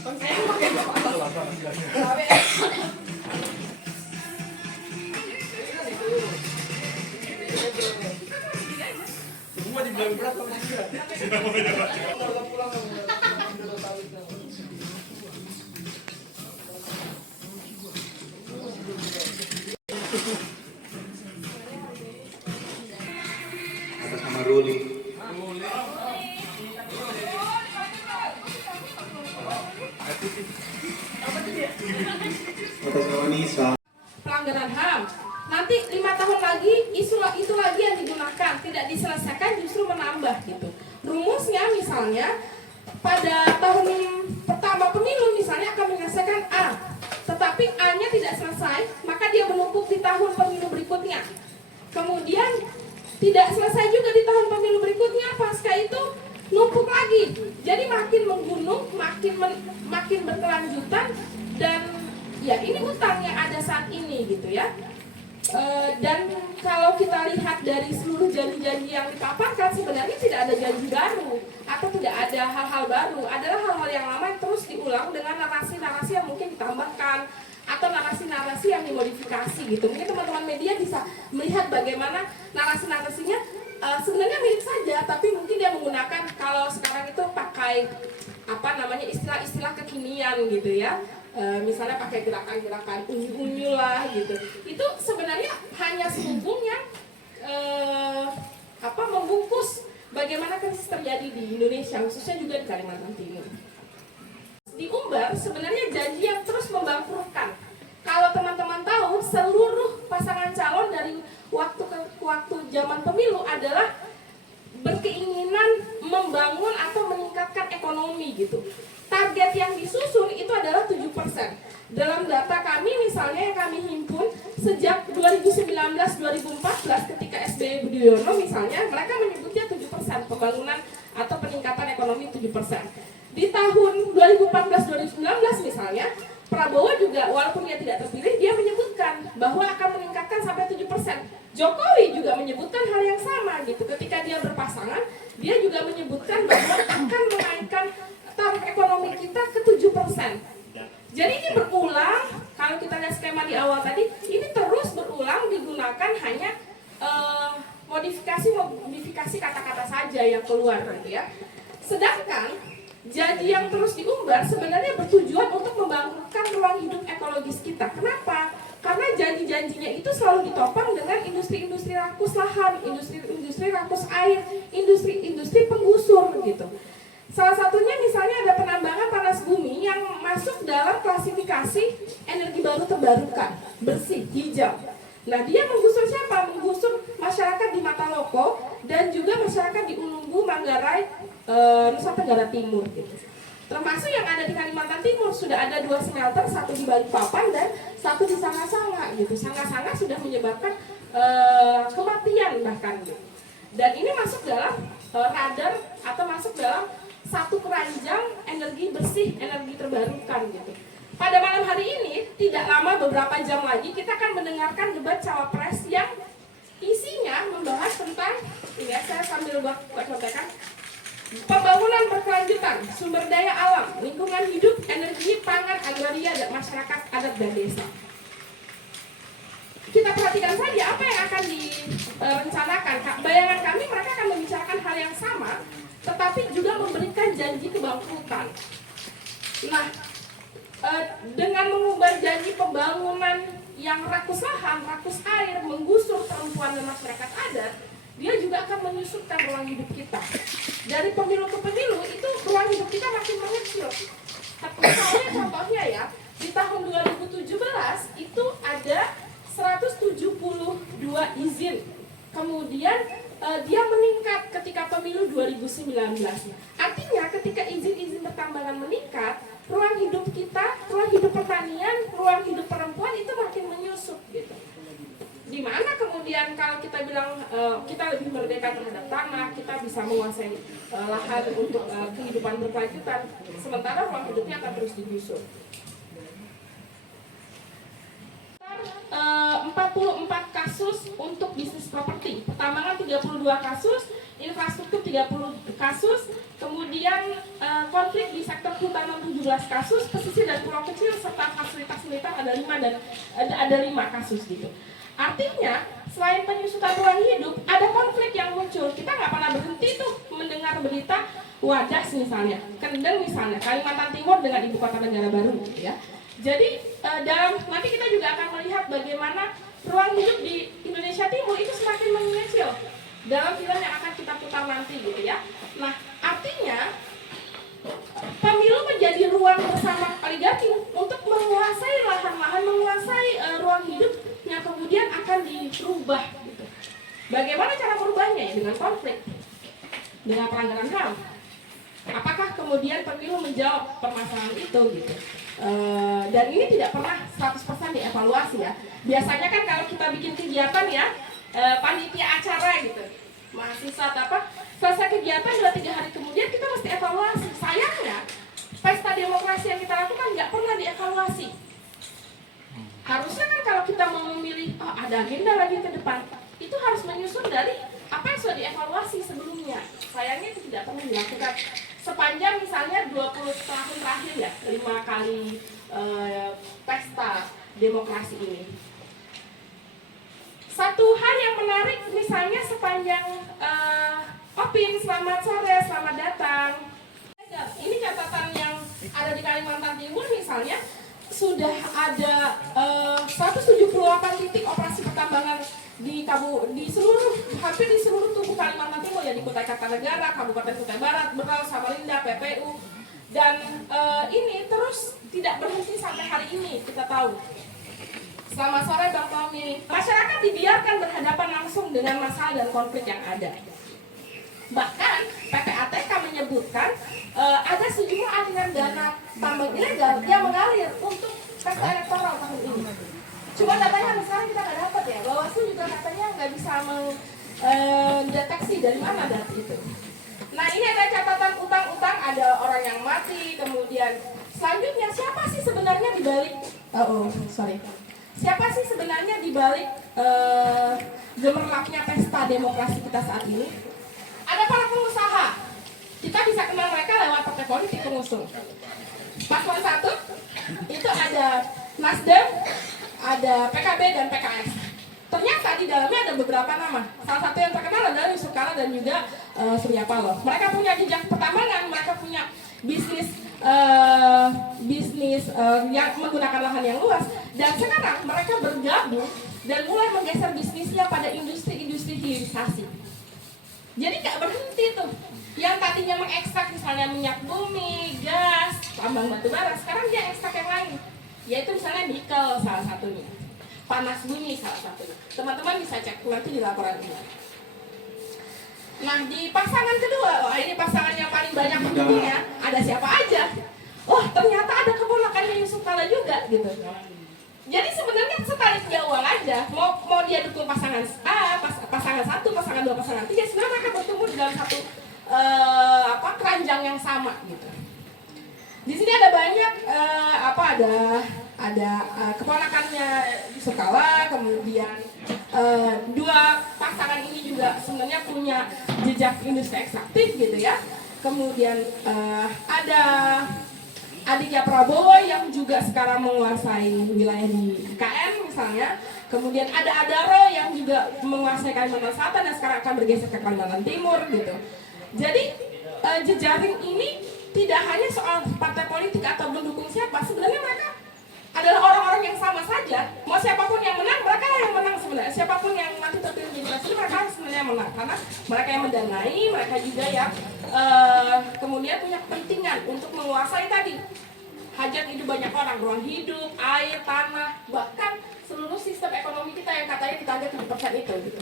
Semua dibilang berat sama dia. Atas nama Ruli. Atas nama Nisa. Pelanggaran HAM. Nanti 5 tahun lagi itu lagi yang digunakan, tidak diselesaikan justru menambah gitu. Rumusnya misalnya pada tahun pertama pemilu misalnya akan menyelesaikan A, tetapi A-nya tidak selesai, maka dia menumpuk di tahun pemilu berikutnya. Kemudian tidak selesai juga di tahun pemilu berikutnya, pasca itu numpuk lagi. Jadi makin menggunung, makin berkelanjutan, dan ya ini utang yang ada saat ini gitu ya. Dan kalau kita lihat dari seluruh janji-janji yang dipaparkan, sebenarnya tidak ada janji baru atau tidak ada hal-hal baru, adalah hal-hal yang lama yang terus diulang dengan narasi-narasi yang mungkin ditambahkan atau narasi-narasi yang dimodifikasi gitu. Mungkin teman-teman media bisa melihat bagaimana narasi-narasinya sebenarnya mirip saja, tapi mungkin dia menggunakan, kalau sekarang itu pakai istilah-istilah kekinian gitu ya. Misalnya pakai gerakan-gerakan unyu-unyu lah gitu. Itu sebenarnya hanya sehubungnya membungkus bagaimana krisis terjadi di Indonesia, khususnya juga di Kalimantan Timur. Diumbar sebenarnya janji yang terus membangkrutkan. Kalau teman-teman tahu, seluruh pasangan calon dari waktu ke waktu zaman pemilu adalah berkeinginan membangun atau meningkatkan ekonomi gitu. Target yang disusun itu adalah 7%. Dalam data kami misalnya yang kami himpun sejak 2019-2014 ketika SBY Budiono misalnya, mereka menyebutnya 7% pembangunan atau peningkatan ekonomi 7%. Di tahun 2014-2019 misalnya, Prabowo juga walaupun dia tidak terpilih, dia menyebutkan bahwa akan meningkatkan sampai 7%. Jokowi juga menyebutkan hal yang sama gitu. Ketika dia berpasangan, dia juga menyebutkan bahwa akan menaikkan taraf ekonomi kita ke 7%. Jadi ini berulang, kalau kita lihat skema di awal tadi, ini terus berulang digunakan hanya modifikasi kata-kata saja yang keluar gitu ya. Sedangkan janji yang terus diumbar sebenarnya bertujuan untuk membangkrutkan ruang hidup ekologis kita. Kenapa? Karena janji-janjinya itu selalu ditopang dengan industri-industri rakus lahan, industri rakus air, industri penggusur gitu. Salah satunya misalnya ada penambangan panas bumi yang masuk dalam klasifikasi energi baru terbarukan, bersih, hijau. Nah, dia menggusur siapa? Menggusur masyarakat di Mataloko dan juga masyarakat di Ulunggu, Manggarai, Nusa Tenggara Timur gitu. Termasuk yang ada di Kalimantan Timur, sudah ada 2 smelter, satu di Balikpapan dan satu di Sanga-Sanga gitu. Sanga-Sanga sudah menyebabkan kematian bahkan gitu. Dan ini masuk dalam radar atau masuk dalam satu keranjang energi bersih, energi terbarukan gitu. Pada malam hari ini, tidak lama beberapa jam lagi kita akan mendengarkan debat cawapres yang isinya membahas tentang, ini ya, saya sambil buat contekan, pembangunan berkelanjutan, sumber daya alam, lingkungan hidup, energi, pangan, agraria, dan masyarakat adat dan desa. Kita perhatikan saja apa yang akan direncanakan. Bayangan kami mereka akan membicarakan hal yang sama, tetapi juga memberikan janji kebangkrutan. Nah, dengan mengubah janji pembangunan yang rakus lahan, rakus air, menggusur perempuan dan masyarakat adat, dia juga akan menyusutkan ruang hidup kita. Dari pemilu ke pemilu, itu ruang hidup kita makin mengecil. Misalnya contohnya ya, di tahun 2017 itu ada 172 izin. Kemudian dia meningkat ketika pemilu 2019. Artinya ketika izin-izin pertambangan meningkat, ruang hidup kita, ruang hidup pertanian, ruang hidup perempuan itu makin menyusut gitu. Di mana kemudian kalau kita bilang kita lebih merdeka terhadap tanah, kita bisa menguasai lahan untuk kehidupan berkelanjutan, sementara ruang hidupnya akan terus digusur. 44 kasus untuk bisnis properti, pertambangan 32 kasus, infrastruktur 30 kasus, kemudian konflik di sektor kehutanan 17 kasus, pesisir dan pulau kecil serta fasilitas militer ada 5 kasus gitu. Artinya, selain penyusutan ruang hidup, ada konflik yang muncul. Kita nggak pernah berhenti tuh mendengar berita Wadas misalnya, Kendeng misalnya, Kalimantan Timur dengan ibu kota negara baru gitu ya. Jadi nanti kita juga akan melihat bagaimana ruang hidup di Indonesia Timur itu semakin mengecil dalam film yang akan kita putar nanti gitu ya. Nah, artinya pemilu menjadi ruang bersama oligarki untuk menguasai lahan-lahan, menguasai ruang hidup yang kemudian akan dirubah gitu. Bagaimana cara merubahnya ya? Dengan konflik, dengan pelanggaran HAM. Apakah kemudian pemilu menjawab permasalahan itu gitu? Dan ini tidak pernah 100% dievaluasi ya. Biasanya kan kalau kita bikin kegiatan ya, panitia acara gitu, mahasiswa atau apa, selesai kegiatan 2-3 hari kemudian kita mesti evaluasi. Sayangnya pesta demokrasi yang kita lakukan nggak pernah dievaluasi. Harusnya kan kalau kita mau memilih ada agenda lagi ke depan, itu harus menyusun dari apa yang sudah dievaluasi sebelumnya. Sayangnya itu tidak pernah dilakukan sepanjang misalnya 20 tahun terakhir ya, 5 kali pesta demokrasi ini. Satu hal yang menarik misalnya sepanjang Opin, selamat sore, selamat datang. Ini catatan yang ada di Kalimantan Timur misalnya, sudah ada 178 titik operasi pertambangan di seluruh, hampir di seluruh tubuh Kalimantan Timur ya, di Kutai Kartanegara, Kabupaten Kutai Barat, Berau, Samarinda, PPU, dan ini terus tidak berhenti sampai hari ini kita tahu. Selamat sore Bang Tommy. Masyarakat dibiarkan berhadapan langsung dengan masalah dan konflik yang ada. Bahkan PPATK menyebutkan ada sejumlah aliran dana tambang ilegal yang mengalir untuk pesta elektoral tahun ini. Cuma datanya sekarang kita nggak dapat ya. Bawaslu juga katanya nggak bisa mendeteksi dari mana data itu. Nah, ini ada catatan utang-utang, ada orang yang mati, kemudian selanjutnya siapa sih sebenarnya di balik siapa sih sebenarnya di balik gemerlapnya pesta demokrasi kita saat ini? Ada para pengusaha. Kita bisa kenal mereka lewat partai politik pengusung. Paslon 1 itu ada Nasdem, ada PKB dan PKS. Ternyata di dalamnya ada beberapa nama. Salah satu yang terkenal adalah Yusuf Kala dan juga Surya Paloh. Mereka punya jejak pertambangan, mereka punya bisnis yang menggunakan lahan yang luas. Dan sekarang mereka bergabung dan mulai menggeser bisnisnya pada industri-industri hilirisasi. Jadi nggak berhenti tuh. Yang tadinya mengekstrak misalnya minyak bumi, gas, tambang batu bara, sekarang dia ekstrak yang lain. Yaitu misalnya nikel salah satunya, panas bumi salah satunya. Teman-teman bisa cek nanti di laporan ini. Nah, di pasangan kedua, ini pasangan yang paling banyak pendukungnya, ada siapa aja? Oh, ternyata ada keponakannya Yusuf Kala juga gitu. Jadi sebenarnya setalik dia uang aja, mau dia dukung pasangan A, pasangan 1, pasangan 2, pasangan 3, sebenarnya mereka bertumbuh dalam satu keranjang yang sama gitu. Di sini ada banyak ada keponakannya Yusuf Kala, kemudian dua pasangan ini juga sebenarnya punya jejak industri ekstraktif gitu ya. Kemudian ada adiknya Prabowo yang juga sekarang menguasai wilayah di IKN misalnya. Kemudian ada Adaro yang juga menguasai Kalimantan Selatan dan sekarang akan bergeser ke Kalimantan Timur gitu. Jadi jejaring ini tidak hanya soal partai politik atau mendukung siapa, sebenarnya mereka adalah orang-orang yang sama saja. Mau siapapun yang menang, mereka yang menang sebenarnya. Siapapun yang nanti terpilih jadi presiden, mereka sebenarnya menang karena mereka yang mendanai, mereka juga yang kemudian punya kepentingan untuk menguasai tadi hajat hidup banyak orang, ruang hidup, air, tanah, bahkan seluruh sistem ekonomi kita yang katanya ditarget 7% itu gitu.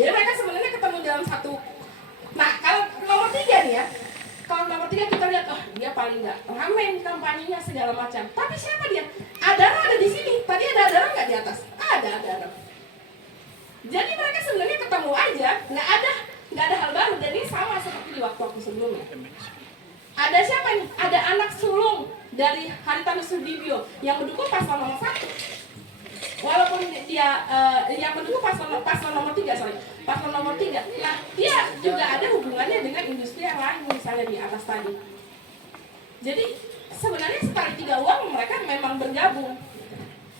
Jadi mereka sebenarnya ketemu dalam satu. Nah, kalau nomor 3 nih ya, kalau nomor 3 kita lihat, dia paling nggak ramai kampanyenya segala macam. Tapi siapa dia? Adaro ada di sini. Tadi ada Adaro nggak di atas? Ada Adaro. Jadi mereka sebenarnya ketemu aja, nggak ada hal baru. Dan ini sama seperti di waktu-waktu sebelumnya. Ada siapa nih? Ada anak sulung dari Haritanu Sudibyo yang mendukung paslon nomor 1. walaupun dia yang kedua paslon nomor 3, paslon nomor 3. Nah, dia juga ada hubungannya dengan industri yang lain misalnya di atas tadi. Jadi sebenarnya sekali 3 uang mereka memang bergabung.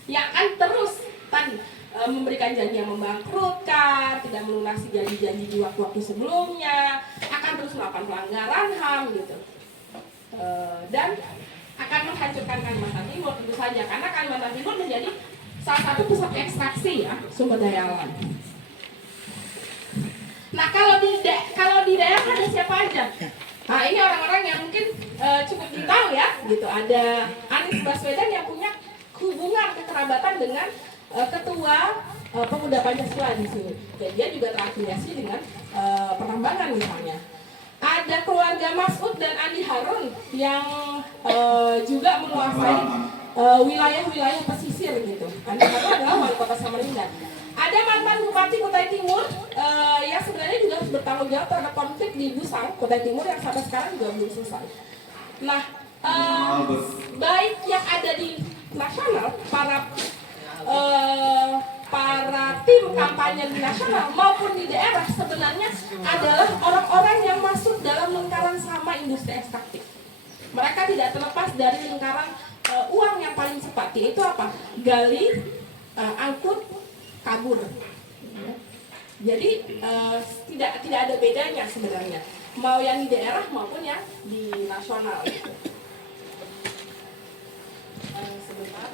Yang akan terus tadi memberikan janji yang membangkrutkan, tidak melunasi janji-janji di waktu-waktu sebelumnya, akan terus melakukan pelanggaran HAM gitu. Dan akan menghancurkan Kalimantan Timur tentu saja, karena Kalimantan Timur menjadi salah satu pusat ekstraksi ya sumber daya alam. Nah, kalau di daerah ada siapa aja? Nah, ini orang-orang yang mungkin cukup ditahu ya, gitu. Ada Anies Baswedan yang punya hubungan kekerabatan dengan ketua pemuda Pancasila di sini. Dan dia juga terafiliasi dengan pertambangan misalnya. Ada keluarga Mas'ud dan Andi Harun yang juga menguasai wilayah-wilayah pesisir gitu. Andi Harun adalah wali kota Samarinda. Ada mantan Bupati Kutai Timur yang sebenarnya juga harus bertanggung jawab terhadap konflik di Busang, Kutai Timur yang sampai sekarang juga belum selesai. Nah, baik yang ada di nasional, para tim kampanye di nasional maupun di daerah sebenarnya adalah orang-orang yang masuk dalam lingkaran sama industri ekstraktif. Mereka tidak terlepas dari lingkaran uang yang paling cepat, yaitu apa? Gali, angkut, kabur. Jadi tidak ada bedanya sebenarnya, mau yang di daerah maupun yang di nasional. Sebentar.